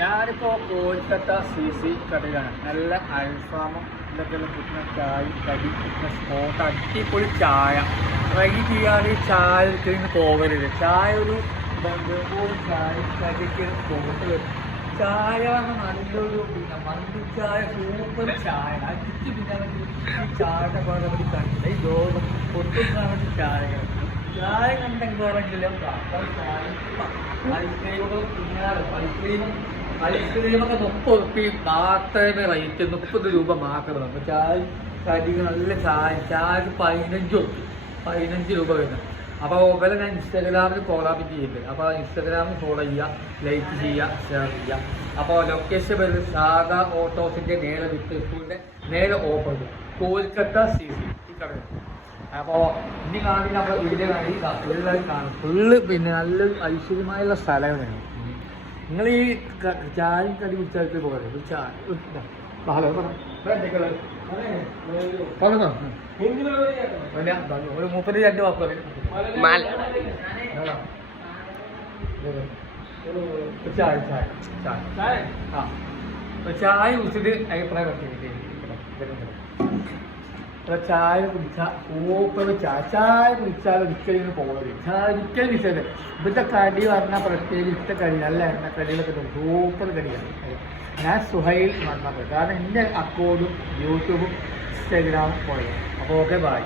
ഞാനിപ്പോൾ കോഴിക്കട്ട CC കടയിലാണ്. നല്ല അൽഫാമും ഇതൊക്കെ കിട്ടുന്ന ചായ കടി കിട്ടുന്ന സ്പോട്ട്, അടിപൊളി ചായ. ട്രൈ ചെയ്യാതെ ചായ കഴിഞ്ഞ് പോകരുത്. ചായ ഒരു ബന്ധുപോലും ചായ കടിക്ക് സ്പോട്ട് വരും. ചായ നല്ലൊരു മന്തി ചായ, സൂപ്പർ ചായ. അടിച്ച് പിന്നെ ഈ ചായയുടെ പോലെ അവർ കണ്ട ഈ ലോകം ഒട്ടും കാണുന്ന ചായകൾ. ചായ കണ്ടെങ്കിലെങ്കിലും ഐസ്ക്രീമുകൾ തിന്നാറ്. ഐസ്ക്രീമൊക്കെ 30 റുപ്യ മാത്രമേ റേറ്റ്, 30 രൂപ മാത്രമേ. അപ്പോൾ ചായ കടിക്ക് നല്ല ചായക്ക് 15 രൂപ വരുന്നത്. അപ്പോൾ ഇവരെ ഞാൻ ഇൻസ്റ്റാഗ്രാമിൽ കോളാബ് ചെയ്യുന്നുണ്ട്. അപ്പോൾ ഇൻസ്റ്റാഗ്രാമിൽ ഫോളോ ചെയ്യുക, ലൈക്ക് ചെയ്യുക, ഷെയർ ചെയ്യുക. അപ്പോൾ ലൊക്കേഷൻ വരുന്നത് സാഗ ഓട്ടോസിൻ്റെ നേരെ വിത്ത് സ്കൂളിൻ്റെ നേരെ ഓപ്പോസിറ്റ് കോഴിക്കട്ട CC ഈ കടയിൽ. അപ്പോൾ ഇനി കാണി നമ്മൾ വീഡിയോ കാണി എല്ലാവരും കാണും. ഫുള്ള് പിന്നെ നല്ലൊരു ഐശ്വര്യമായുള്ള സ്ഥലമാണ്. നിങ്ങൾ ഈ ചായയും കടി കുടിച്ചാൽ പോകരുത്. ചായ ഹലോ പറഞ്ഞോ ഒരു 32 വാക്ക് ചായ ചായ ചായ ആ ചായ കുടിച്ചിട്ട് അഭിപ്രായം ചായ കുടിച്ചാൽ സൂപ്പർ ചായ കുടിച്ചാൽ ഒരിക്കലും പോകരുത്. ചായ ഒരിക്കലും മിസ്സല്ലേ. ഇവിടുത്തെ കടി പറഞ്ഞാൽ പ്രത്യേകിച്ച് കടി നല്ല എണ്ണ കടികളൊക്കെ സൂപ്പർ കടിയാണ്. ഞാൻ സുഹൈൽ മണ്ണത്. കാരണം എൻ്റെ അക്കൗണ്ടും യൂട്യൂബും ഇൻസ്റ്റാഗ്രാമും ഫോളോ ചെയ്യാം. അപ്പോൾ ഓക്കെ, ബൈ.